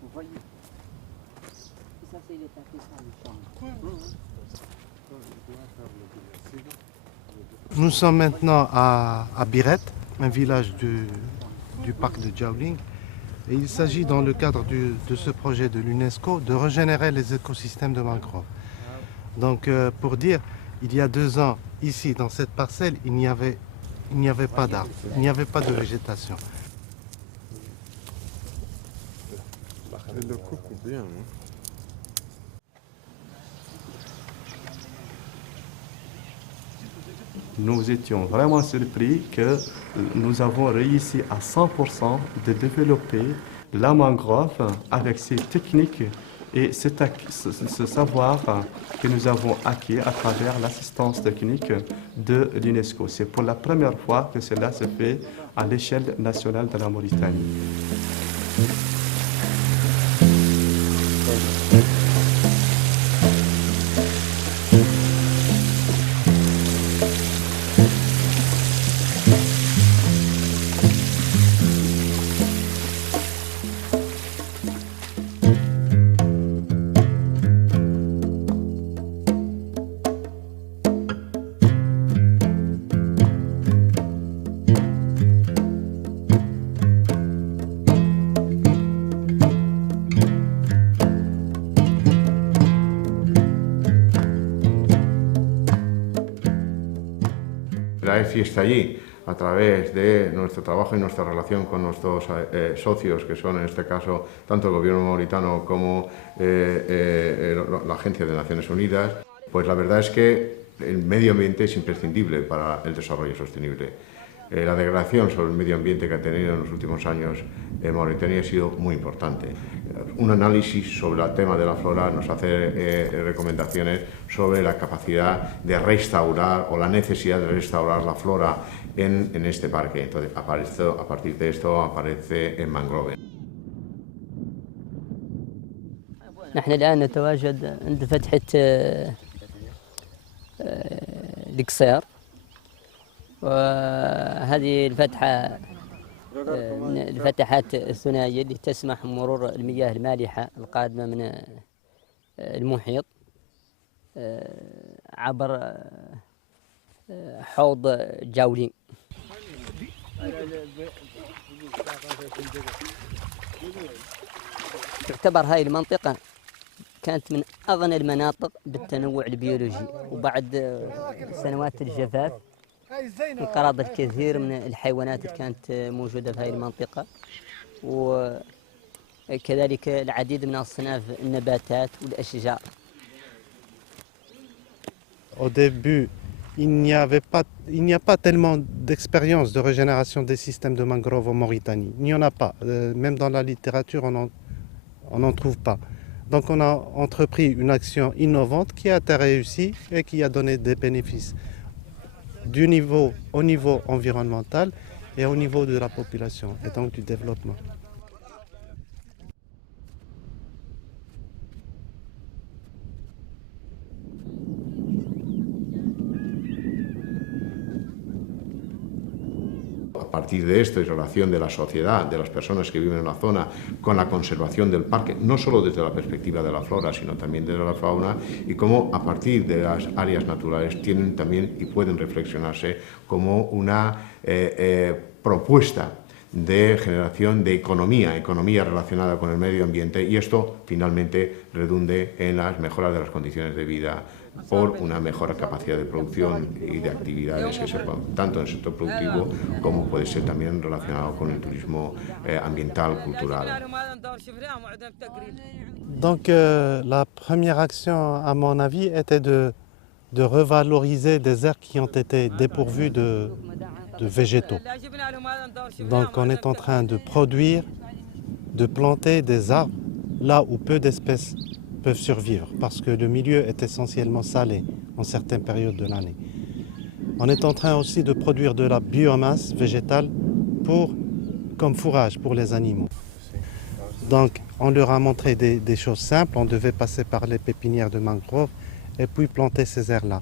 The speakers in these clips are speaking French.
Vous voyez? Et ça, c'est les tapis sur le champ. Nous sommes maintenant à Biret, un village du parc de Djawling. Et il s'agit dans le cadre de ce projet de l'UNESCO de régénérer les écosystèmes de mangrove. Donc pour dire, il y a 2 ans, ici dans cette parcelle, il n'y avait pas d'arbres, il n'y avait pas de végétation. Le coupe bien. Nous étions vraiment surpris que nous avons réussi à 100% de développer la mangrove avec ces techniques et ce savoir que nous avons acquis à travers l'assistance technique de l'UNESCO. C'est pour la première fois que cela se fait à l'échelle nationale de la Mauritanie. La EFI está allí a través de nuestro trabajo y nuestra relación con nuestros socios, que son en este caso tanto el gobierno mauritano como la Agencia de Naciones Unidas. Pues la verdad es que el medio ambiente es imprescindible para el desarrollo sostenible. La degradación sobre el medio ambiente que ha tenido en los últimos años en Mauritania ha sido muy importante. Un análisis sobre el tema de la flora nos hace recomendaciones sobre la capacidad de restaurar o la necesidad de restaurar la flora en este parque. Entonces, a partir de esto aparece en mangrove. نحن الآن نتواجد عند فتحة القصير، وهذه الفتحة من الفتحات الثنائية اللي تسمح بمرور المياه المالحة القادمة من المحيط عبر حوض جاولين. تعتبر هاي المنطقة كانت من أغنى المناطق بالتنوع البيولوجي، وبعد سنوات الجفاف انقرض الكثير من الحيوانات اللي كانت موجودة في هذه المنطقة، وكذلك العديد من أصناف النباتات والأشجار. Au début, il n'y a pas tellement d'expérience de régénération des systèmes de mangrove en Mauritanie. Il n'y en a pas. Même dans la littérature, on n'en trouve pas. Donc on a entrepris une action innovante qui a été réussie et qui a donné des bénéfices au niveau environnemental et au niveau de la population et donc du développement. A partir de esto y relación de la sociedad, de las personas que viven en la zona, con la conservación del parque, no solo desde la perspectiva de la flora, sino también de la fauna, y cómo a partir de las áreas naturales tienen también y pueden reflexionarse como una propuesta de generación de economía relacionada con el medio ambiente, y esto finalmente redunde en las mejoras de las condiciones de vida por una mejor capacidad de producción y de actividades que se pueden, tanto en el sector productivo como puede ser también relacionado con el turismo ambiental, cultural. Donc la première action, à mon avis, était de revaloriser des aires qui ont été dépourvues de végétaux. Donc on est en train de produire, de planter des arbres là où peu d'espèces peuvent survivre parce que le milieu est essentiellement salé en certaines périodes de l'année. On est en train aussi de produire de la biomasse végétale comme fourrage pour les animaux. Donc on leur a montré des choses simples, on devait passer par les pépinières de mangrove et puis planter ces aires-là.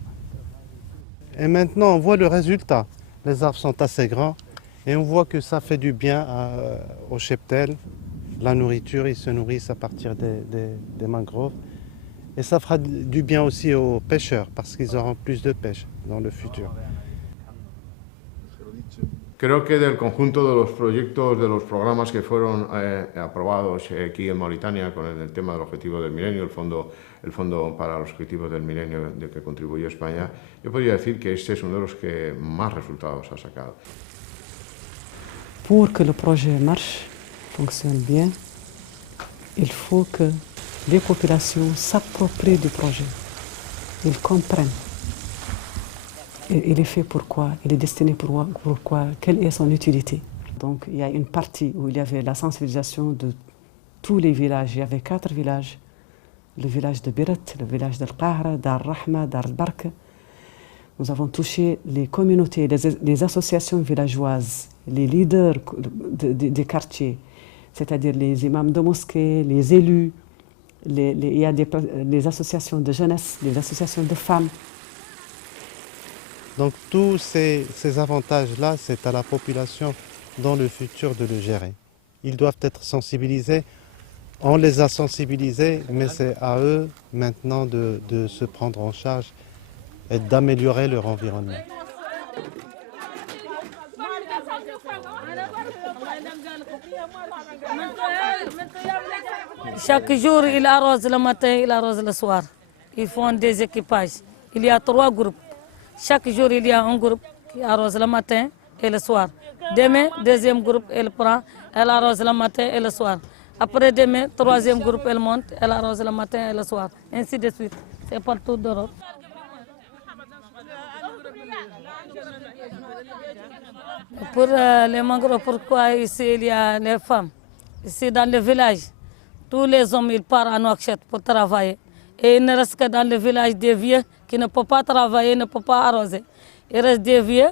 Et maintenant on voit le résultat. Les arbres sont assez grands, Et on voit que ça fait du bien aux cheptels. La nourriture, ils se nourrissent à partir des mangroves. Et ça fera du bien aussi aux pêcheurs parce qu'ils auront plus de pêche dans le futur. Creo que del conjunto de los proyectos, de los programas que fueron aprobados aquí en Mauritania con el tema del objetivo del milenio, el fondo para los objetivos del milenio de que contribuyó España, yo podría decir que este es uno de los que más resultados ha sacado. Pour que le projet marche, fonctionne bien, il faut que les populations s'approprient du projet, ils comprennent. Il est fait pourquoi, il est destiné pourquoi, quelle est son utilité. Donc il y a une partie où il y avait la sensibilisation de tous les villages. Il y avait 4 villages. Le village de Biret, le village d'Al Qahra, Dar Rahma, Dar Al-Bark. Nous avons touché les communautés, les associations villageoises, les leaders des quartiers, c'est-à-dire les imams de mosquées, les élus. Il y a les associations de jeunesse, les associations de femmes. Donc tous ces avantages-là, c'est à la population dans le futur de le gérer. Ils doivent être sensibilisés. On les a sensibilisés, mais c'est à eux maintenant de se prendre en charge et d'améliorer leur environnement. Chaque jour, il arrose le matin, il arrose le soir. Ils font des équipages. Il y a 3 groupes. Chaque jour, il y a un groupe qui arrose le matin et le soir. Demain, deuxième groupe, elle arrose le matin et le soir. Après demain, troisième groupe, elle monte, elle arrose le matin et le soir. Ainsi de suite. C'est partout d'Europe. Pour les mangroves, pourquoi ici il y a les femmes? Ici dans le village, tous les hommes ils partent à Nouakchott pour travailler. Et il ne reste que dans le village des vieux qui ne peuvent pas travailler, ne peuvent pas arroser. Il reste des vieux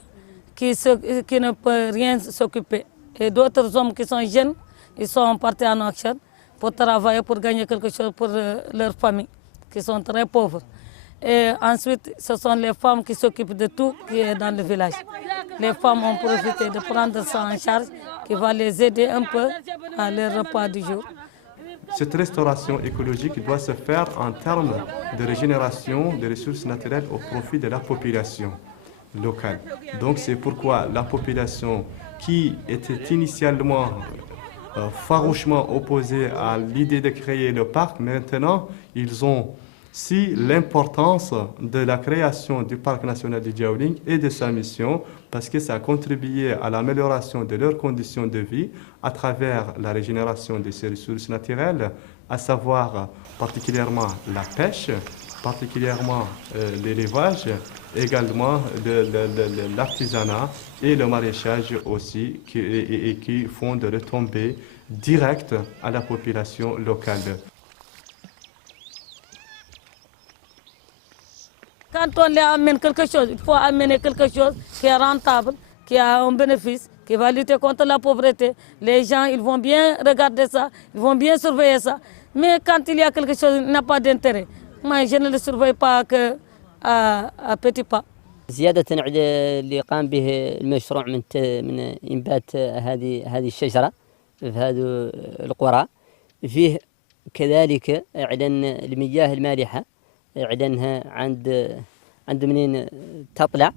qui ne peuvent rien s'occuper. Et d'autres hommes qui sont jeunes, ils sont partis à Nouakchott pour travailler, pour gagner quelque chose pour leur famille, qui sont très pauvres. Et ensuite, ce sont les femmes qui s'occupent de tout qui est dans le village. Les femmes ont profité de prendre ça en charge, qui va les aider un peu à leur repas du jour. Cette restauration écologique doit se faire en termes de régénération des ressources naturelles au profit de la population locale. Donc c'est pourquoi la population qui était initialement farouchement opposée à l'idée de créer le parc, maintenant ils ont si l'importance de la création du parc national du Djaouling et de sa mission, parce que ça a contribué à l'amélioration de leurs conditions de vie à travers la régénération de ces ressources naturelles, à savoir particulièrement la pêche, particulièrement l'élevage, également l'artisanat et le maraîchage aussi, qui font de retombées directes à la population locale. Quand on leur amène quelque chose, il faut amener quelque chose qui est rentable, qui a un bénéfice, qui va lutter contre la pauvreté. Les gens, ils vont bien regarder ça, ils vont bien surveiller ça. Mais quand il y a quelque chose qui n'a pas d'intérêt, moi je ne le surveille pas à petits pas. زيادة على اللي قام به المشروع من إنبات هذه الشجرة في هذه القرى، فيه كذلك إعلان المياه المالحة، إعلانها عند منين تطلع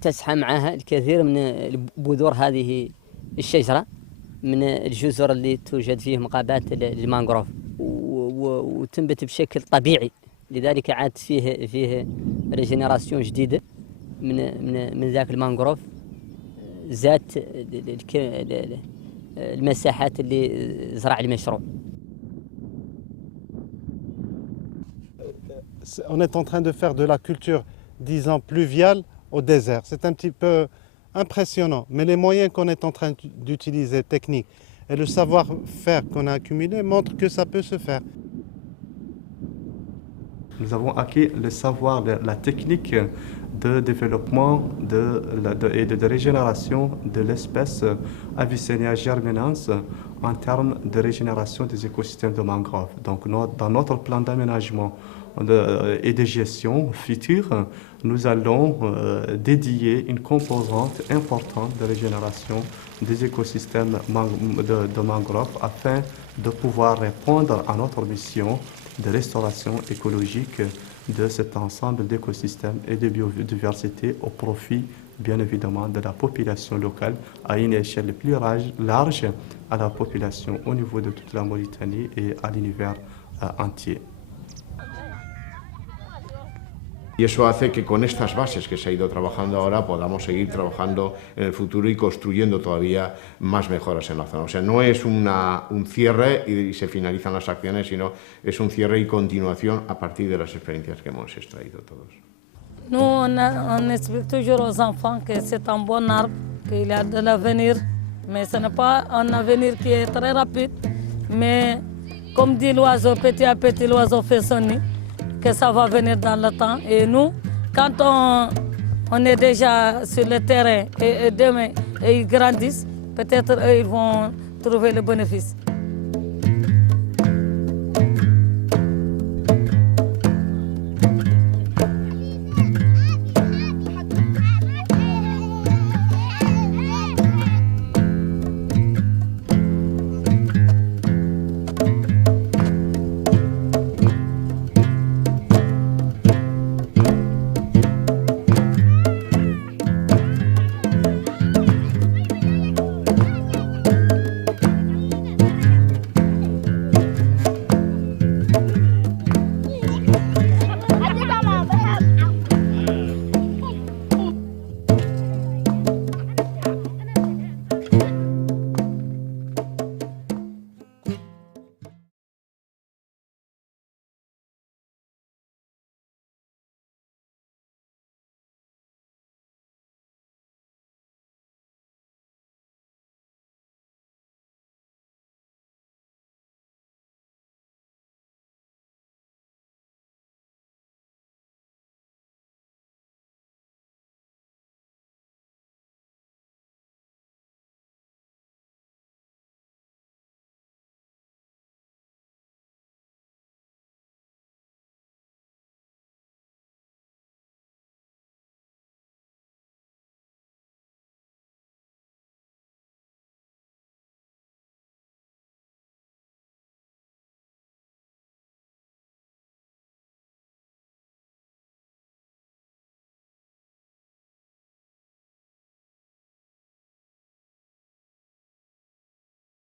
تسحى معها الكثير من بذور هذه الشجرة من الجزر اللي توجد فيه مقابات المانغروف وتنبت بشكل طبيعي. لذلك عاد فيه ريجينيراسيون جديدة من ذاك المانغروف ذات المساحات اللي زرع المشروع. On est en train de faire de la culture, disons, pluviale au désert. C'est un petit peu impressionnant, mais les moyens qu'on est en train d'utiliser, techniques, et le savoir-faire qu'on a accumulé montrent que ça peut se faire. Nous avons acquis le savoir, la technique de développement et de régénération de l'espèce Avicennia germinans en termes de régénération des écosystèmes de mangroves. Donc dans notre plan d'aménagement, et de gestion future, nous allons dédier une composante importante de régénération des écosystèmes de mangroves afin de pouvoir répondre à notre mission de restauration écologique de cet ensemble d'écosystèmes et de biodiversité au profit, bien évidemment, de la population locale à une échelle plus large à la population au niveau de toute la Mauritanie et à l'univers entier. Y eso hace que con estas bases que se ha ido trabajando ahora podamos seguir trabajando en el futuro y construyendo todavía más mejoras en la zona. O sea, no es un cierre y se finalizan las acciones, sino es un cierre y continuación a partir de las experiencias que hemos extraído todos. Nous, on explique toujours aux enfants que c'est un bon arbre, qu'il y a de l'avenir, mais ce n'est pas un avenir qui est très rapide. Mais comme dit l'oiseau, petit à petit l'oiseau fait son nid, que ça va venir dans le temps. Et nous, quand on est déjà sur le terrain et demain ils grandissent, peut-être ils vont trouver le bénéfice.